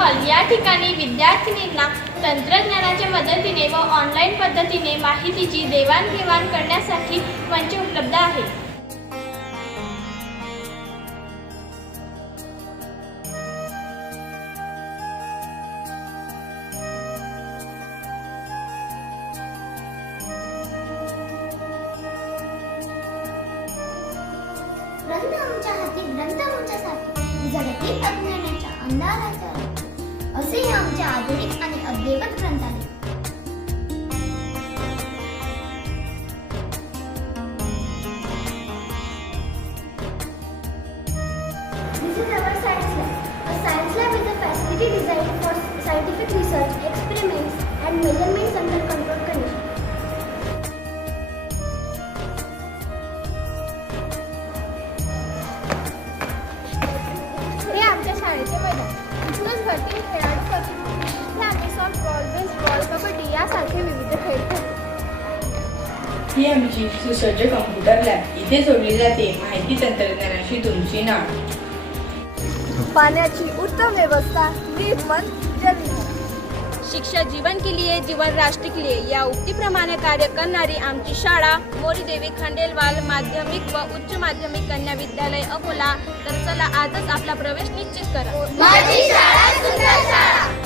Hall या ठिकाणी विद्यार्थिनींना तंत्रज्ञानाच्या मदतीने व ऑनलाईन पद्धतीने माहितीची देवाणघेवाण करण्यासाठी मंच उपलब्ध आहे. ग्रंथ आमच्या हाती, ग्रंथ आमच्यासाठी, जगातील अज्ञानाच्या अंधाराच्या असे हे आमचे आधुनिक आणि अद्ययावत ग्रंथालय. This is our science lab. A science lab is a facility designed for scientific research, experiments, and measurements under controlled conditions. हे आमच्या शाळेचे मैदान. इथूनच भरती खेळाडू करतो. इथे आम्ही सॉफ्टबॉल, बेसबॉल, कबड्डी यासारखे विविध खेळ खेळतो. ही आमची सुसज्ज कॉम्प्युटर लॅब. इथे जोडली जाते माहिती तंत्रज्ञानाशी तुमची नाळ. पाण्याची उत्तम व्यवस्था, निर्मल जल. शिक्षा जीवन के लिए, जीवन राष्ट्र के लिए या उक्तीप्रमाणे कार्य करणारी आमची शाळा मोरीदेवी खंडेलवाल माध्यमिक व उच्च माध्यमिक कन्या विद्यालय अकोला. तर चला आजच आपला प्रवेश निश्चित करा. माझी शाळा सुंदर शाळा.